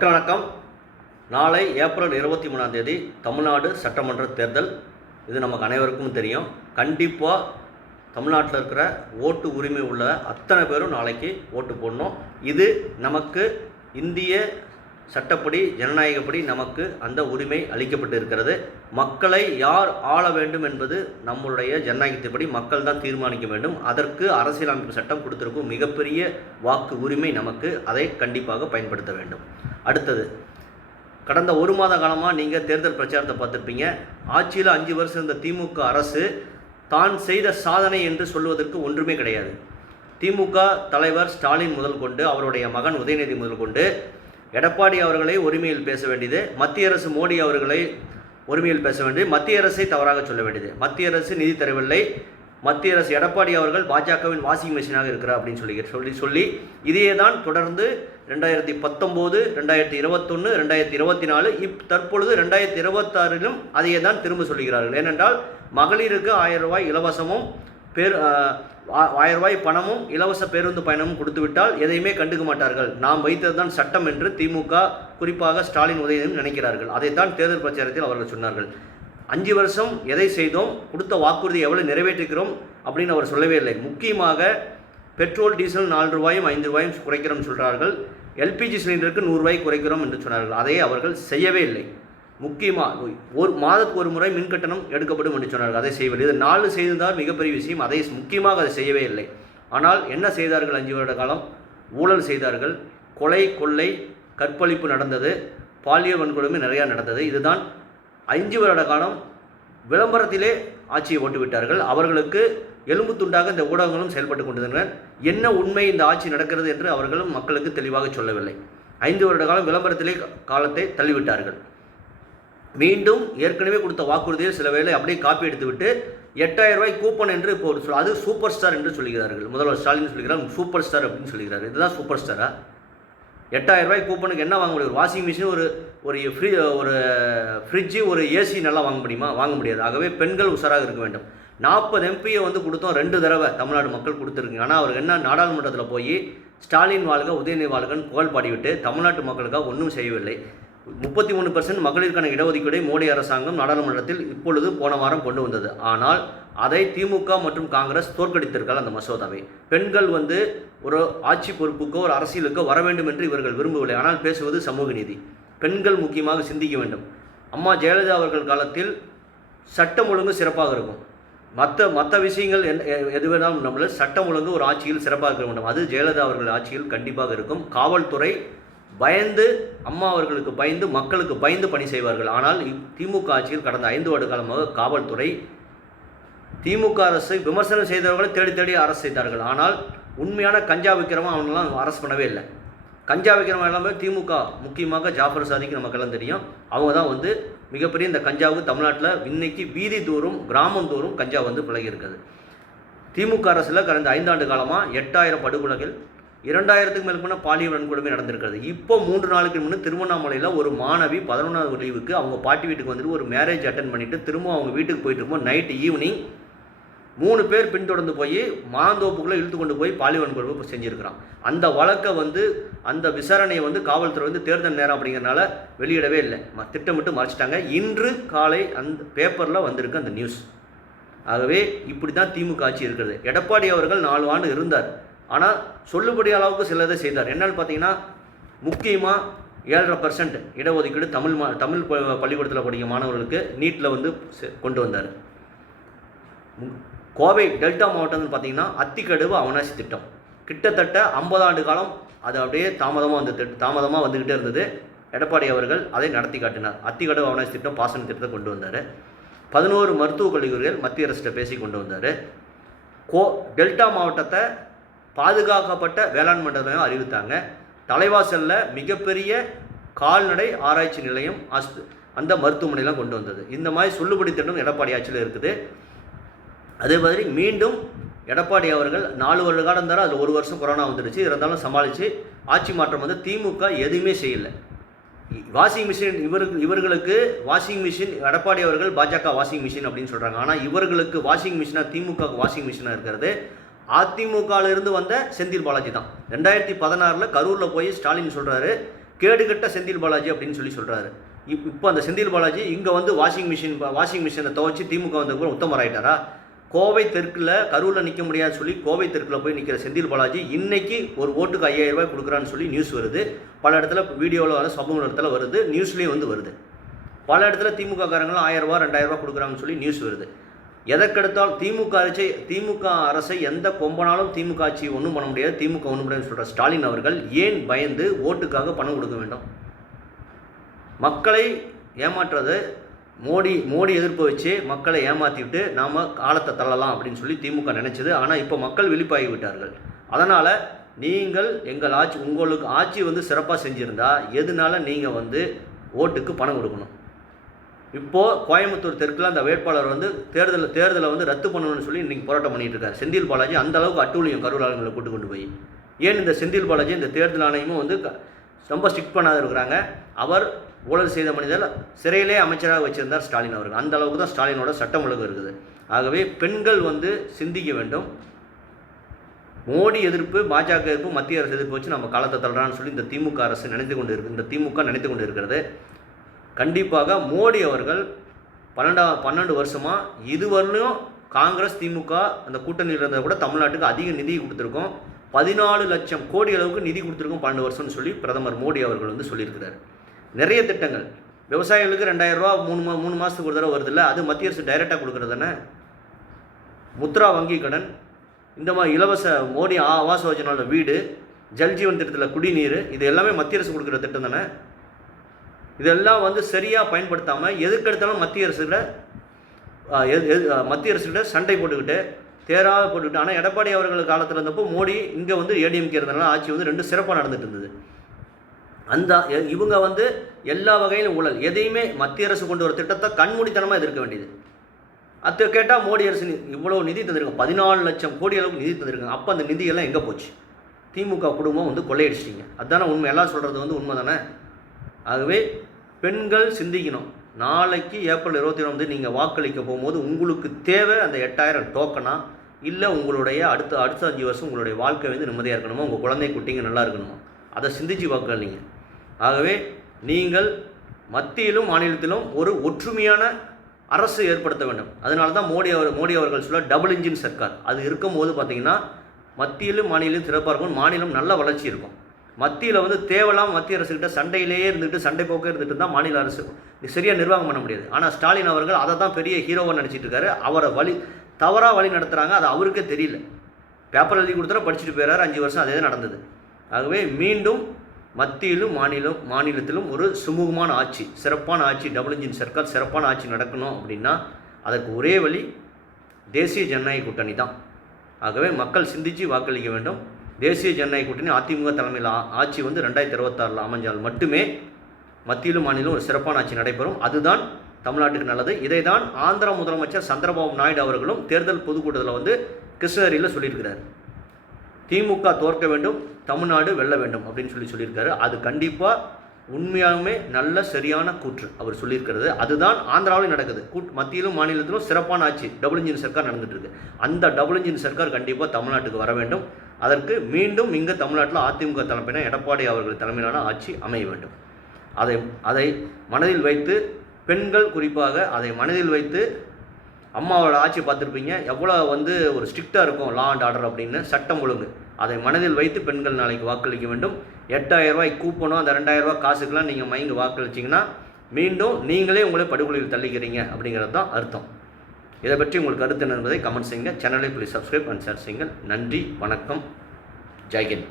மக்கள் வணக்கம். நாளை ஏப்ரல் 23 தமிழ்நாடு சட்டமன்ற தேர்தல். இது நமக்கு அனைவருக்கும் தெரியும். கண்டிப்பாக தமிழ்நாட்டில் இருக்கிற ஓட்டு உரிமை உள்ள அத்தனை பேரும் நாளைக்கு ஓட்டு போடணும். இது நமக்கு இந்திய சட்டப்படி ஜனநாயகப்படி நமக்கு அந்த உரிமை அளிக்கப்பட்டு இருக்கிறது. மக்களை யார் ஆள வேண்டும் என்பது நம்மளுடைய ஜனநாயகத்தைப்படி மக்கள் தான் தீர்மானிக்க வேண்டும். அதற்கு அரசியலமைப்பு சட்டம் கொடுத்திருக்கும் மிகப்பெரிய வாக்கு உரிமை நமக்கு. அதை கண்டிப்பாக பயன்படுத்த வேண்டும். அடுத்தது, கடந்த ஒரு மாத காலமாக நீங்கள் தேர்தல் பிரச்சாரத்தை பார்த்துருப்பீங்க. ஆட்சியில் 5 வருஷம் இருந்த திமுக அரசு தான் செய்த சாதனை என்று சொல்வதற்கு ஒன்றுமே கிடையாது. திமுக தலைவர் ஸ்டாலின் முதல் கொண்டு அவருடைய மகன் உதயநிதி முதல் கொண்டு எடப்பாடி அவர்களை உரிமையில் பேச வேண்டியது, மத்திய அரசு மோடி அவர்களை உரிமையில் பேச வேண்டியது, மத்திய அரசை தவறாக சொல்ல வேண்டியது. மத்திய அரசு நிதி தரவில்லை, மத்திய அரசு எடப்பாடி அவர்கள் பாஜகவின் வாஷிங் மிஷினாக இருக்கிறார் அப்படின்னு சொல்லி இதையே தான் தொடர்ந்து 2019, 2021, 2024 தற்பொழுது 2026 அதையே தான் திரும்ப சொல்கிறார்கள். ஏனென்றால் மகளிருக்கு 1000 ரூபாய் இலவசமும் 1000 ரூபாய் பணமும் இலவச பேருந்து பயணமும் கொடுத்துவிட்டால் எதையுமே கண்டுக்க மாட்டார்கள். நாம் வைத்தது தான் சட்டம் என்று திமுக குறிப்பாக ஸ்டாலின் உதயநிதி நினைக்கிறார்கள். அதைத்தான் தேர்தல் பிரச்சாரத்தில் அவர்கள் சொன்னார்கள். 5 வருஷம் எதை செய்தோம், கொடுத்த வாக்குறுதி எவ்வளவு நிறைவேற்றுகிறோம் அப்படின்னு அவர் சொல்லவே இல்லை. முக்கியமாக பெட்ரோல் டீசல் 4 ரூபாயும் 5 ரூபாயும் குறைக்கிறோம் சொல்கிறார்கள். எல்பிஜி சிலிண்டருக்கு 100 ரூபாய் குறைக்கிறோம் என்று சொன்னார்கள். அதையே அவர்கள் செய்யவே இல்லை. முக்கியமாக ஒரு மாதத்துக்கு ஒரு முறை மின்கட்டணம் எடுக்கப்படும் என்று சொன்னார்கள். அதை செய்யவில்லை. இது 4 செய்திருந்தால் மிகப்பெரிய விஷயம். அதை முக்கியமாக அதை செய்யவே இல்லை. ஆனால் என்ன செய்தார்கள்? 5 வருட காலம் ஊழல் செய்தார்கள். கொலை, கொள்ளை, கற்பழிப்பு நடந்தது. பாலியல் வன்கொடுமை நிறையா நடந்தது. இதுதான் 5 வருட காலம் விளம்பரத்திலே ஆட்சியை ஓட்டுவிட்டார்கள். அவர்களுக்கு எலும்பு துண்டாக இந்த ஊடகங்களும் செயல்பட்டு கொண்டிருந்தனர். என்ன உண்மை இந்த ஆட்சி நடக்கிறது என்று அவர்களும் மக்களுக்கு தெளிவாக சொல்லவில்லை. 5 வருட காலம் விளம்பரத்திலே காலத்தை தள்ளிவிட்டார்கள். மீண்டும் ஏற்கனவே கொடுத்த வாக்குறுதியை சில வேளை அப்படியே காப்பி எடுத்துவிட்டு 8000 ரூபாய் கூப்பன் என்று இப்போ அது சூப்பர் ஸ்டார் என்று சொல்கிறார்கள். முதல்வர் ஸ்டாலின் சொல்கிறார் சூப்பர் ஸ்டார் அப்படின்னு சொல்கிறார். இதுதான் சூப்பர் ஸ்டாரா? 8000 ரூபாய் கூப்பனுக்கு என்ன வாங்க முடியும்? ஒரு வாஷிங் மிஷின், ஒரு ஃப்ரிட்ஜு, ஒரு ஏசி நல்லா வாங்க முடியுமா? வாங்க முடியாது. ஆகவே பெண்கள் உஷாராக இருக்க வேண்டும். 40 எம்பியை கொடுத்தோம் 2 தடவை தமிழ்நாடு மக்கள் கொடுத்துருக்குங்க. ஆனால் அவருக்கு என்ன, நாடாளுமன்றத்தில் போய் ஸ்டாலின் வாழ்க உதயநிதி வாழ்கன்னு புகழ் பாடிவிட்டு தமிழ்நாட்டு மக்களுக்காக ஒன்றும் செய்யவில்லை. 33% மகளிருக்கான இடஒதுக்கீடை மோடி அரசாங்கம் நாடாளுமன்றத்தில் இப்பொழுது போன வாரம் கொண்டு வந்தது. ஆனால் அதை திமுக மற்றும் காங்கிரஸ் தோற்கடித்திருக்கால் அந்த மசோதாவை. பெண்கள் ஒரு ஆட்சி பொறுப்புக்கோ ஒரு அரசியலுக்கோ வர வேண்டும் என்று இவர்கள் விரும்பவில்லை. ஆனால் பேசுவது சமூக நீதி. பெண்கள் முக்கியமாக சிந்திக்க வேண்டும். அம்மா ஜெயலலிதா அவர்கள் காலத்தில் சட்டம் ஒழுங்கு சிறப்பாக இருக்கும். மற்ற விஷயங்கள் எதுவேனாலும் நம்மள சட்டம் ஒழுங்கு ஒரு ஆட்சியில் சிறப்பாக இருக்க வேண்டும். அது ஜெயலலிதா அவர்கள் ஆட்சியில் கண்டிப்பாக இருக்கும். காவல்துறை பயந்து, அம்மா அவர்களுக்கு பயந்து, மக்களுக்கு பயந்து பணி செய்வார்கள். ஆனால் திமுக ஆட்சியில் கடந்த 5 வருட காலமாக காவல்துறை திமுக அரசை விமர்சனம் செய்தவர்களை தேடி தேடி அரசு செய்தார்கள். ஆனால் உண்மையான கஞ்சா விற்கிறவன் அவனெல்லாம் அரசு பண்ணவே இல்லை. கஞ்சா விற்கிறவன் எல்லாமே திமுக, முக்கியமாக ஜாஃபர் சாதிக்கு நமக்கெல்லாம் தெரியும். அவங்க தான் மிகப்பெரிய இந்த கஞ்சாவுக்கு தமிழ்நாட்டில் இன்னைக்கு வீதி தோறும் கிராமம் தோறும் கஞ்சா பழகி இருக்குது. திமுக அரசில் கடந்த 5 ஆண்டு காலமாக 8000 படுகொலைகள், 2000க்கு மேற்பட்ட பாலியல் வன்கொடுமை நடந்திருக்கிறது. இப்போ 3 நாளுக்கு முன்னே திருவண்ணாமலையில் ஒரு மாணவி 11வது லீவுக்கு அவங்க பாட்டி வீட்டுக்கு வந்துட்டு ஒரு மேரேஜ் அட்டன் பண்ணிவிட்டு திரும்ப அவங்க வீட்டுக்கு போயிட்டு இருக்கும்போது நைட்டு ஈவினிங் 3 பேர் பின்தொடர்ந்து போய் மாந்தோப்புக்குள்ளே இழுத்து கொண்டு போய் பாலியல் வன்கொடுமை செஞ்சுருக்கிறான். அந்த வழக்கை அந்த விசாரணையை காவல்துறை தேர்தல் நேரம் அப்படிங்கிறனால வெளியிடவே இல்லை, திட்டமிட்டு மறைச்சிட்டாங்க. இன்று காலை அந்த பேப்பரில் வந்திருக்கு அந்த நியூஸ். ஆகவே இப்படி தான் திமுக ஆட்சி இருக்கிறது. எடப்பாடி அவர்கள் 4 ஆண்டு இருந்தார். ஆனால் சொல்லுபடி அளவுக்கு சிலதை செய்தார். என்னன்னு பார்த்தீங்கன்னா, முக்கியமாக 7.5% இடஒதுக்கீடு தமிழ் பள்ளிக்கூடத்தில் படிக்கிற மாணவர்களுக்கு நீட்டில் கொண்டு வந்தார். கோவை டெல்டா மாவட்டம்னு பார்த்தீங்கன்னா அத்திக்கடவு அவனாசி திட்டம் கிட்டத்தட்ட 50 ஆண்டு காலம் அது அப்படியே தாமதமாக வந்துக்கிட்டே இருந்தது. எடப்பாடி அவர்கள் அதை நடத்தி காட்டினார். அத்திக்கடவு அவனாசி திட்டம் பாசன திட்டத்தை கொண்டு வந்தார். 11 மருத்துவக் கல்லூரிகள் மத்திய அரசிட்ட பேசி கொண்டு வந்தார். டெல்டா மாவட்டத்தை பாதுகாக்கப்பட்ட வேளாண் மண்டலம் அறிவித்தாங்க. தலைவாசலில் மிகப்பெரிய கால்நடை ஆராய்ச்சி நிலையம், அந்த மருத்துவமனைலாம் கொண்டு வந்தது. இந்த மாதிரி சொல்லுபடி திட்டம் எடப்பாடி ஆட்சியில் இருக்குது. அதே மாதிரி மீண்டும் எடப்பாடி அவர்கள் 4 வருட காலம் இருந்தார். அதில் 1 வருஷம் கொரோனா வந்துடுச்சு. இருந்தாலும் சமாளித்து ஆட்சி மாற்றம் திமுக எதுவுமே செய்யலை. வாஷிங் மிஷின் இவர்களுக்கு வாஷிங் மிஷின் எடப்பாடி அவர்கள் பாஜக வாஷிங் மிஷின் அப்படின்னு சொல்கிறாங்க. ஆனால் இவர்களுக்கு வாஷிங் மிஷினாக திமுக வாஷிங் மிஷினாக இருக்கிறது அதிமுகவிலிருந்து வந்த செந்தில் பாலாஜி தான். 2016 கரூரில் போய் ஸ்டாலின் சொல்கிறாரு, கேடுகட்ட செந்தில் பாலாஜி அப்படின்னு சொல்கிறாரு. இப்போ அந்த செந்தில் பாலாஜி இங்கே வந்து வாஷிங் மிஷினை துவச்சி திமுக வந்ததுக்கு உத்தமர் ஆகிட்டாரா? கோவை தெற்கில் கரூரில் நிற்க முடியாதுன்னு சொல்லி கோவை தெற்கில் போய் நிற்கிற செந்தில் பாலாஜி இன்றைக்கி ஒரு ஓட்டுக்கு 5000 ரூபாய் கொடுக்குறான்னு சொல்லி நியூஸ் வருது. பல இடத்துல வீடியோவில் சமூக இடத்துல வருது, நியூஸ்லேயும் வந்து வருது. பல இடத்துல திமுக காரங்களும் 1000 ரூபா 2000 ரூபா கொடுக்குறாங்கன்னு சொல்லி நியூஸ் வருது. எதற்கெடுத்தாலும் திமுக அரசை எந்த கொம்பனாலும் திமுக ஆட்சி ஒன்றும் பண்ண முடியாது, திமுக ஒன்றும் முடியாதுன்னு சொல்கிற ஸ்டாலின் அவர்கள் ஏன் பயந்து ஓட்டுக்காக பணம் கொடுக்க வேண்டும்? மக்களை ஏமாற்றுறது மோடி எதிர்ப்பு வச்சு மக்களை ஏமாற்றிவிட்டு நாம் காலத்தை தள்ளலாம் அப்படின்னு சொல்லி திமுக நினச்சது. ஆனால் இப்போ மக்கள் விழிப்பாகி விட்டார்கள். அதனால் நீங்கள் உங்களுக்கு ஆட்சி வந்து சிறப்பாக செஞ்சுருந்தா எதனால நீங்கள் வந்து ஓட்டுக்கு பணம் கொடுக்கணும்? இப்போது கோயம்புத்தூர் தெற்கில் அந்த வேட்பாளர் வந்து தேர்தலை வந்து ரத்து பண்ணணும்னு சொல்லி இன்றைக்கி போராட்டம் பண்ணிகிட்டு இருக்கார். செந்தில் பாலாஜி அந்த அளவுக்கு அட்டூழியம் கரூர் ஆளுங்களை கூட்டு கொண்டு போய் ஏன் இந்த செந்தில் பாலாஜி இந்த தேர்தல் ஆணையமும் வந்து ரொம்ப ஸ்ட்ரிக்ட் பண்ணாத இருக்கிறாங்க. அவர் ஊழல் செய்த மனிதர் சிறையிலே அமைச்சராக வச்சிருந்தார் ஸ்டாலின் அவர்கள். அந்த அளவுக்கு தான் ஸ்டாலினோட சட்டம் ஒழுங்கு இருக்குது. ஆகவே பெண்கள் வந்து சிந்திக்க வேண்டும். மோடி எதிர்ப்பு, பாஜக எதிர்ப்பு, மத்திய அரசு எதிர்ப்பு வச்சு நம்ம காலத்தை தள்ளுறான்னு சொல்லி இந்த திமுக அரசு நினைத்து கொண்டு இருக்கிறது. கண்டிப்பாக மோடி அவர்கள் 12 வருஷமாக இதுவரையிலும் காங்கிரஸ் திமுக அந்த கூட்டணியில் இருந்ததை கூட தமிழ்நாட்டுக்கு அதிக நிதி கொடுத்துருக்கோம். 14 லட்சம் கோடி அளவுக்கு நிதி கொடுத்துருக்கோம் 12 வருஷம்னு சொல்லி பிரதமர் மோடி அவர்கள் வந்து சொல்லியிருக்கிறார். நிறைய திட்டங்கள் விவசாயிகளுக்கு 2000 ரூபா 3 மாதத்துக்கு ஒரு தடவை வருதில்ல, அது மத்திய அரசு டைரெக்டாக கொடுக்குறது தானே. முத்ரா வங்கி கடன், இந்த மாதிரி இலவச மோடி ஆவாஸ் யோஜனாவோட வீடு, ஜல்ஜீவன் திட்டத்தில் குடிநீர், இது எல்லாமே மத்திய அரசு கொடுக்குற திட்டம் தானே. இதெல்லாம் வந்து சரியாக பயன்படுத்தாமல் எதுக்கெடுத்தாலும் மத்திய அரசுகிட்ட சண்டை போட்டுக்கிட்டு தேராக போட்டுக்கிட்டு. ஆனால் எடப்பாடி அவர்கள் காலத்தில் இருந்தப்போ மோடி இங்கே வந்து ஏடிஎம்கே இருந்தனால ஆட்சி வந்து 2 சிறப்பாக நடந்துட்டு இருந்தது. இவங்க வந்து எல்லா வகையிலும் ஊழல், எதையுமே மத்திய அரசு கொண்டு வர திட்டத்தை கண்மூடித்தனமாக எதிர்க்க வேண்டியது. அது கேட்டால் மோடி அரசு இவ்வளோ நிதி தந்திருக்காங்க, 14 லட்சம் கோடி அளவுக்கு நிதி தந்திருக்காங்க. அப்போ அந்த நிதியெல்லாம் எங்கே போச்சு? திமுக குடும்பம் வந்து கொள்ளையடிச்சிட்டிங்க. அதுதானே உண்மை. எல்லாம் சொல்கிறது வந்து உண்மை தானே. ஆகவே பெண்கள் சிந்திக்கணும். நாளைக்கு ஏப்ரல் 21 நீங்கள் வாக்களிக்க போகும்போது உங்களுக்கு தேவை அந்த 8000 டோக்கனா, இல்லை உங்களுடைய அடுத்த 5 வருஷம் உங்களுடைய வாழ்க்கை வந்து நிம்மதியாக இருக்கணுமா, உங்கள் குழந்தை குட்டிங்க நல்லா இருக்கணுமா, அதை சிந்திச்சு வாக்களிங்க. ஆகவே நீங்கள் மத்தியிலும் மாநிலத்திலும் ஒரு ஒற்றுமையான அரசு ஏற்படுத்த வேண்டும். அதனால தான் மோடி அவர்கள் சொல்ல டபுள் இன்ஜின் சர்க்கார். அது இருக்கும்போது பார்த்திங்கன்னா மத்தியிலும் மாநிலம் சிறப்பாக இருக்கும், மாநிலம் நல்ல வளர்ச்சி இருக்கும். மத்தியில் வந்து தேவையில்லாமல் மத்திய அரசுக்கிட்ட சண்டையிலேயே இருந்துட்டு சண்டை போக்க இருந்துட்டு தான் மாநில அரசு சரியாக நிர்வாகம் பண்ண முடியாது. ஆனால் ஸ்டாலின் அவர்கள் அதை தான் பெரிய ஹீரோவாக நினச்சிட்டு இருக்காரு. அவரை தவறாக வழி நடத்துகிறாங்க. அது அவருக்கே தெரியல. பேப்பர் எழுதி கொடுத்தா படிச்சுட்டு போயிறாரு. 5 வருஷம் அதே நடந்தது. ஆகவே மீண்டும் மத்தியிலும் மாநிலத்திலும் ஒரு சுமூகமான ஆட்சி, சிறப்பான ஆட்சி, டபுள் இன்ஜின் சர்க்கார் சிறப்பான ஆட்சி நடக்கணும் அப்படின்னா அதற்கு ஒரே வழி தேசிய ஜனநாயக கூட்டணி தான். ஆகவே மக்கள் சிந்தித்து வாக்களிக்க வேண்டும். தேசிய ஜனநாயக கூட்டணி அதிமுக தலைமையில் ஆட்சி வந்து 2026 அமைஞ்சால் மட்டுமே மத்தியிலும் மாநிலம் ஒரு சிறப்பான ஆட்சி நடைபெறும். அதுதான் தமிழ்நாட்டுக்கு நல்லது. இதை தான் ஆந்திரா முதலமைச்சர் சந்திரபாபு நாயுடு அவர்களும் தேர்தல் பொதுக்கூட்டத்தில் வந்து கிருஷ்ணகிரியில் சொல்லியிருக்கிறார். திமுக தோற்க வேண்டும், தமிழ்நாடு வெல்ல வேண்டும் அப்படின்னு சொல்லியிருக்காரு. அது கண்டிப்பாக உண்மையாகவே நல்ல சரியான கூற்று அவர் சொல்லியிருக்கிறது. அதுதான் ஆந்திராவிலும் நடக்குது. மத்தியிலும் மாநிலத்திலும் சிறப்பான ஆட்சி, டபுள் இன்ஜின் சர்க்கார் நடந்துட்டு இருக்கு. அந்த டபுள் இன்ஜின் சர்க்கார் கண்டிப்பாக தமிழ்நாட்டுக்கு வர வேண்டும். அதற்கு மீண்டும் இங்கே தமிழ்நாட்டில் அதிமுக தலைமையின எடப்பாடி அவர்கள் தலைமையிலான ஆட்சி அமைய வேண்டும். அதை மனதில் வைத்து பெண்கள் குறிப்பாக அதை மனதில் வைத்து, அம்மாவோட ஆட்சி பார்த்துருப்பீங்க எவ்வளோ வந்து ஒரு ஸ்ட்ரிக்டாக இருக்கும் லா அண்ட் ஆர்டர் அப்படின்னு, சட்டம் ஒழுங்கு. அதை மனதில் வைத்து பெண்கள் நாளைக்கு வாக்களிக்க வேண்டும். 8000 ரூபாய் கூப்பனும் அந்த 2000 ரூபாய் காசுக்கெல்லாம் நீங்கள் மைண்டு வாக்களிச்சிங்கன்னா மீண்டும் நீங்களே உங்களை படுகொலையில் தள்ளிக்கிறீங்க அப்படிங்கிறது தான் அர்த்தம். இதை பற்றி உங்களுக்கு கருத்து என்ன என்பதை கமெண்ட் செய்யுங்க. சேனலை ப்ளீஸ் சப்ஸ்கிரைப் அண்ட் ஷேர் செய்யுங்கள். நன்றி, வணக்கம், ஜெய்ஹிந்த்.